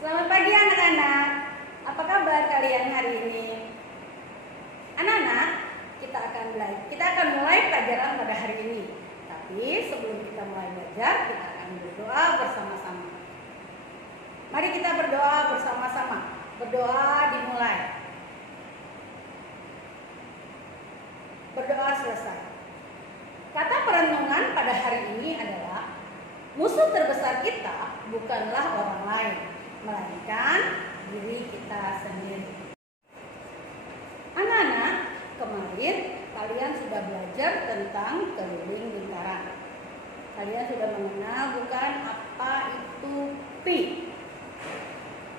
Selamat pagi anak-anak. Apa kabar kalian hari ini? Anak-anak, kita akan mulai pelajaran pada hari ini. Tapi sebelum kita mulai belajar, kita akan berdoa bersama-sama. Mari kita berdoa bersama-sama. Berdoa dimulai. Berdoa selesai. Kata perenungan pada hari ini adalah musuh terbesar kita bukanlah orang lain, melainkan diri kita sendiri. Anak-anak, kemarin kalian sudah belajar tentang keliling lingkaran. Kalian sudah mengenal bukan apa itu pi?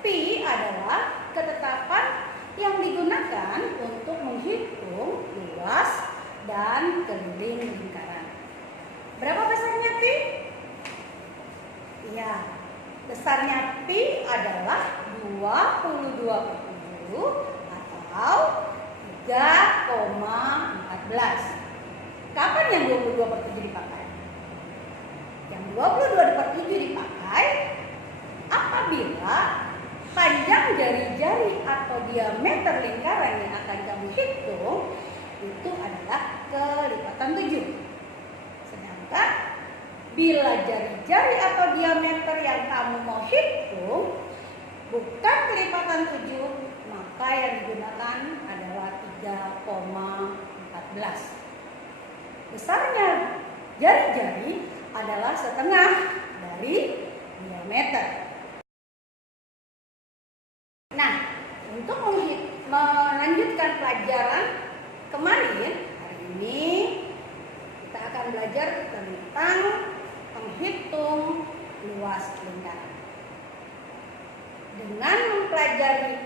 Pi adalah ketetapan yang digunakan untuk menghitung luas dan keliling lingkaran. Berapa besarnya pi? Iya, besarnya pi adalah 22/7 atau 3,14. Kapan yang 22/7 dipakai? Yang 22/7 dipakai apabila panjang jari-jari atau diameter lingkaran yang akan kamu hitung itu adalah kelipatan 7. Sedangkan bila jari-jari atau diameter yang kamu mau hitung bukan kelipatan 7, maka yang digunakan adalah 3,14. Besarnya jari-jari adalah setengah dari diameter. Nah, untuk melanjutkan pelajaran kemarin, hari ini kita akan belajar tentang menghitung luas lingkaran. Dengan mempelajari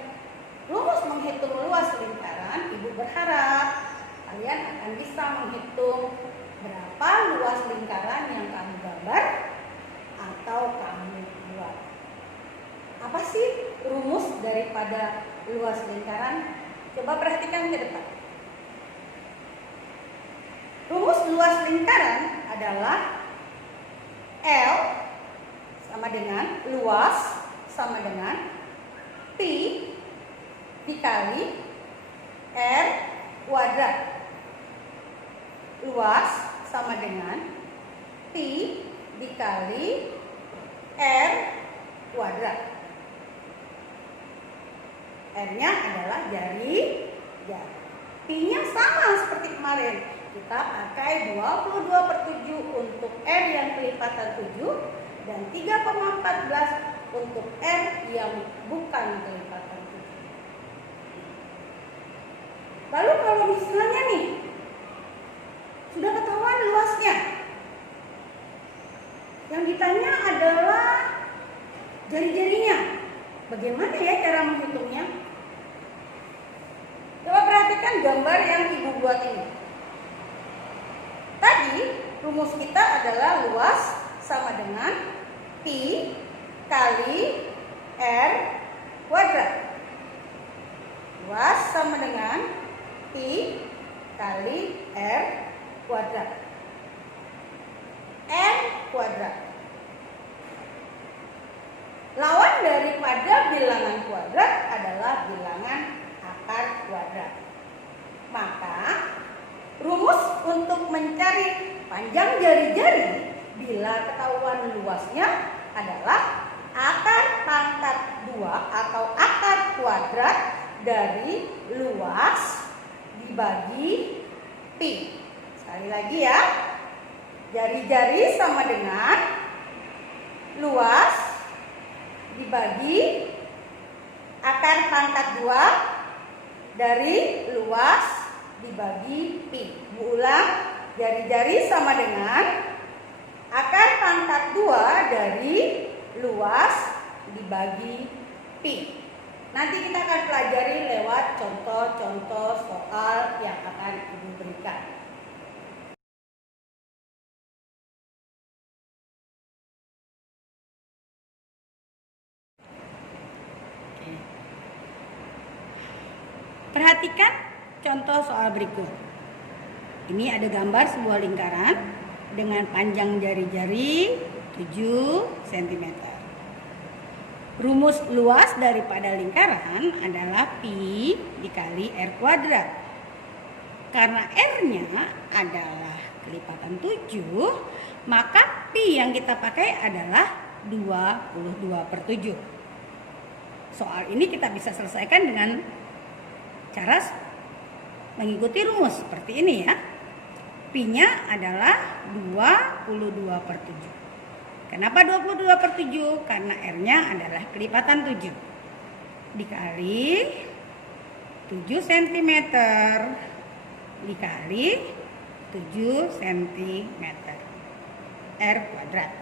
rumus menghitung luas lingkaran, Ibu berharap kalian akan bisa menghitung berapa luas lingkaran yang kamu gambar atau kamu buat. Apa sih rumus daripada luas lingkaran? Coba perhatikan ke depan. Rumus luas lingkaran adalah L sama dengan luas sama dengan pi dikali R kuadrat. Luas sama dengan pi dikali R kuadrat. R-nya adalah jari. Pi-nya sama seperti kemarin. Kita pakai 22/7 untuk R yang kelipatan 7 dan 3,14 untuk R yang bukan kelipatan 7. Lalu kalau misalnya nih sudah ketahuan luasnya, yang ditanya adalah jari-jarinya. Bagaimana ya cara menghitungnya? Coba perhatikan gambar yang Ibu buat ini. Tadi rumus kita adalah luas sama dengan pi kali R kuadrat. Luas sama dengan pi kali R kuadrat. R kuadrat. Lawan daripada bilangan kuadrat adalah bilangan akar kuadrat. Maka rumus untuk mencari panjang jari-jari bila ketahuan luasnya adalah akar pangkat 2 atau akar kuadrat dari luas dibagi pi. Sekali lagi ya. Jari-jari sama dengan luas dibagi akar pangkat 2 dari luas dibagi pi. Ulang, jari-jari sama dengan akar pangkat 2 dari luas dibagi pi. Nanti kita akan pelajari lewat contoh-contoh soal yang akan Ibu berikan. Perhatikan contoh soal berikut. Ini ada gambar sebuah lingkaran dengan panjang jari-jari 7 cm. Rumus luas daripada lingkaran adalah pi dikali R kuadrat. Karena R-nya adalah kelipatan 7, maka pi yang kita pakai adalah 22/7. Soal ini kita bisa selesaikan dengan cara mengikuti rumus seperti ini ya. Pi-nya adalah 22/7. Kenapa 22/7? Karena R-nya adalah kelipatan 7 dikali 7 cm dikali 7 cm R kuadrat.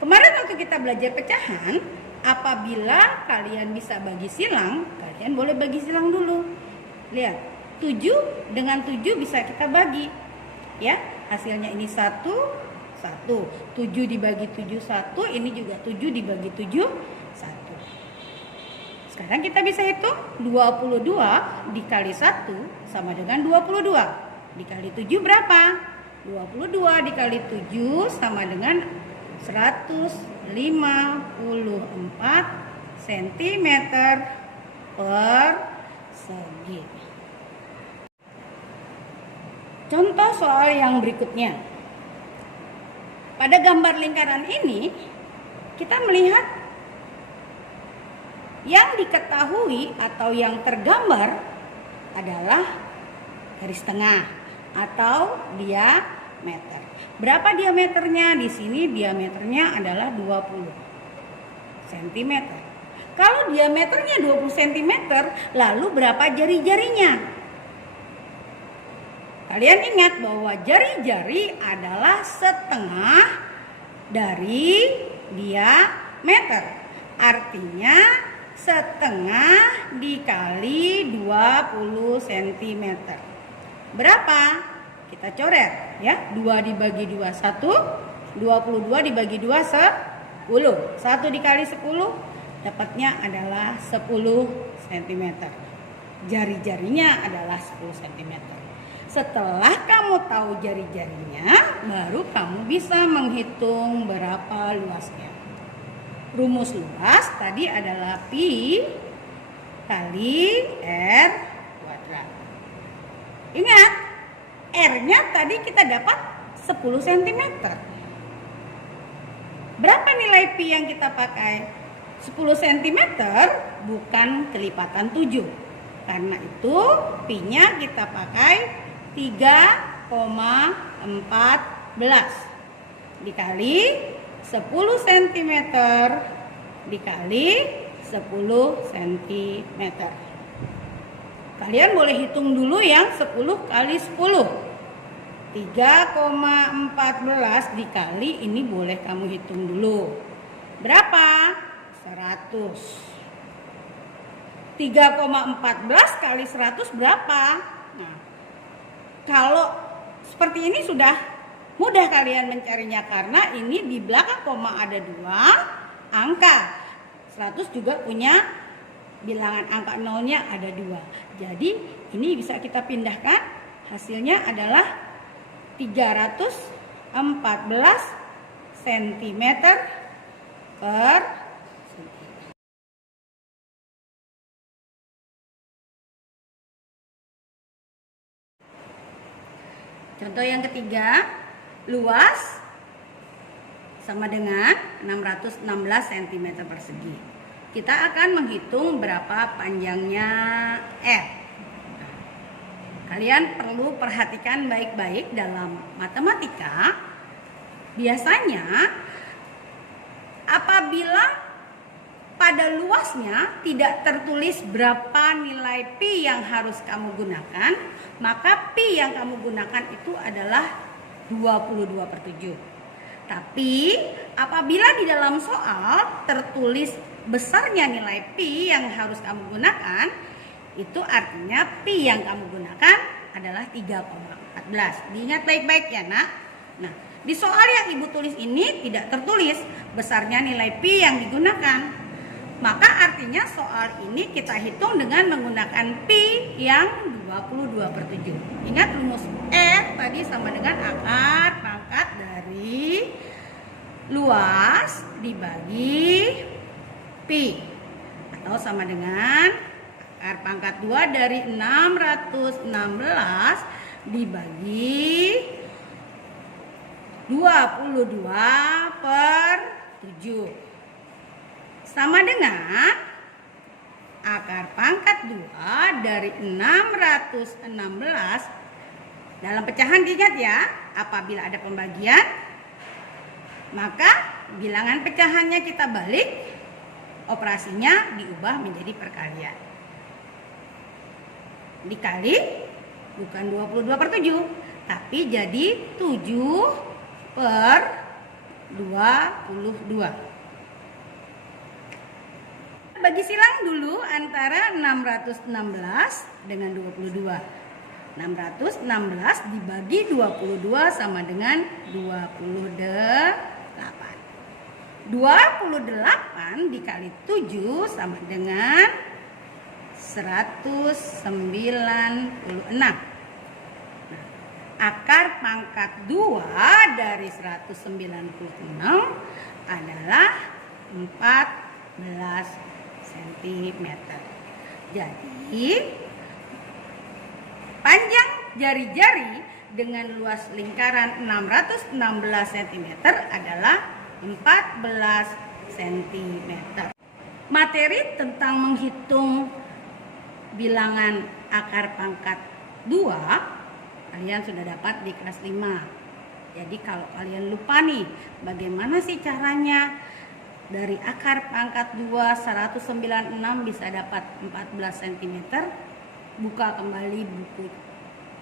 Kemarin waktu kita belajar pecahan, apabila kalian bisa bagi silang, kalian boleh bagi silang dulu. Lihat, 7 dengan 7 bisa kita bagi. Ya, hasilnya ini 1, 1. 7 dibagi 7, 1. Ini juga 7 dibagi 7, 1. Sekarang kita bisa hitung 22 dikali 1 sama dengan 22. Dikali 7 berapa? 22 dikali 7 sama dengan 154 cm persegi. Contoh soal yang berikutnya. Pada gambar lingkaran ini, kita melihat yang diketahui atau yang tergambar adalah garis tengah atau diameter. Berapa diameternya? Di sini diameternya adalah 20 cm. Kalau diameternya 20 cm, lalu berapa jari-jarinya? Kalian ingat bahwa jari-jari adalah setengah dari diameter. Artinya setengah dikali 20 cm. Berapa? Kita coret ya. 2 dibagi 2, 1. 22 dibagi 2, 10. 1 dikali 10 dapatnya adalah 10 cm. Jari-jarinya adalah 10 cm. Setelah kamu tahu jari-jarinya, baru kamu bisa menghitung berapa luasnya. Rumus luas tadi adalah pi kali R kuadrat. Ingat, R-nya tadi kita dapat 10 cm. Berapa nilai pi yang kita pakai? 10 cm bukan kelipatan 7. Karena itu pi-nya kita pakai 3,14 dikali 10 cm dikali 10 cm. Kalian boleh hitung dulu yang 10 kali 10. 3,14 dikali ini boleh kamu hitung dulu. Berapa? 100. 3,14 kali 100 berapa? Nah, kalau seperti ini sudah mudah kalian mencarinya karena ini di belakang koma ada 2 angka. 100 juga punya bilangan angka nolnya ada 2. Jadi ini bisa kita pindahkan. Hasilnya adalah 314 cm per segi. Contoh yang ketiga, luas sama dengan 616 cm persegi. Kita akan menghitung berapa panjangnya R. Kalian perlu perhatikan baik-baik dalam matematika. Biasanya apabila pada luasnya tidak tertulis berapa nilai pi yang harus kamu gunakan, maka pi yang kamu gunakan itu adalah 22/7. Tapi apabila di dalam soal tertulis besarnya nilai pi yang harus kamu gunakan, itu artinya pi yang kamu gunakan adalah 3,14. Diingat baik-baik ya nak. Nah, di soal yang ibu tulis ini tidak tertulis besarnya nilai pi yang digunakan. Maka artinya soal ini kita hitung dengan menggunakan pi yang 22/7. Ingat rumus R tadi sama dengan akar pangkat dari luas dibagi pi, atau sama dengan akar pangkat 2 dari 616 dibagi 22/7 sama dengan akar pangkat 2 dari 616. Dalam pecahan diingat ya, apabila ada pembagian maka bilangan pecahannya kita balik, operasinya diubah menjadi perkalian. Dikali bukan 22/7, tapi jadi 7/22. Bagi silang dulu antara 616 dengan 22. 616 dibagi 22 sama dengan 28. 28 dikali 7 sama dengan 196. Nah, akar pangkat 2 dari 196 adalah 14 cm. Jadi panjang jari-jari dengan luas lingkaran 616 cm adalah 14 cm. Materi tentang menghitung bilangan akar pangkat 2 kalian sudah dapat di kelas 5. Jadi kalau kalian lupa nih, bagaimana sih caranya dari akar pangkat 2 196 bisa dapat 14 cm? Buka kembali buku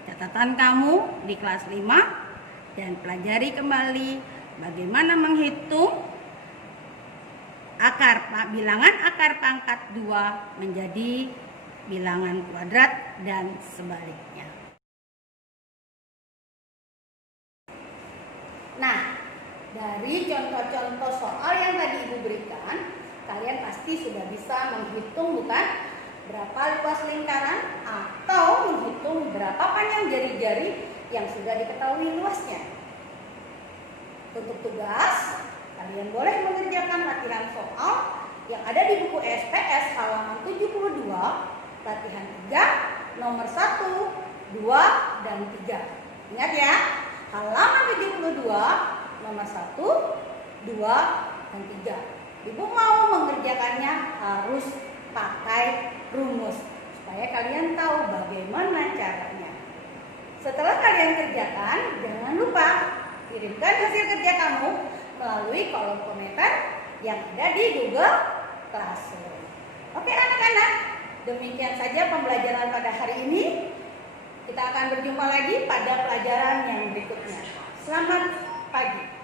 catatan kamu di kelas 5 dan pelajari kembali bagaimana menghitung bilangan akar pangkat 2 menjadi bilangan kuadrat dan sebaliknya. Nah, dari contoh-contoh soal yang tadi Ibu berikan, kalian pasti sudah bisa menghitung bukan? Berapa luas lingkaran atau menghitung berapa panjang jari-jari yang sudah diketahui luasnya. Untuk tugas, kalian boleh mengerjakan latihan soal yang ada di buku SPS halaman 72, latihan 3, nomor 1, 2, dan 3. Ingat ya, halaman 72, nomor 1, 2, dan 3. Ibu mau mengerjakannya harus pakai rumus supaya kalian tahu bagaimana caranya. Setelah kalian kerjakan, jangan lupa kirimkan hasil kerja kamu melalui kolom komentar yang ada di Google Classroom. Oke anak-anak, demikian saja pembelajaran pada hari ini. Kita akan berjumpa lagi pada pelajaran yang berikutnya. Selamat pagi.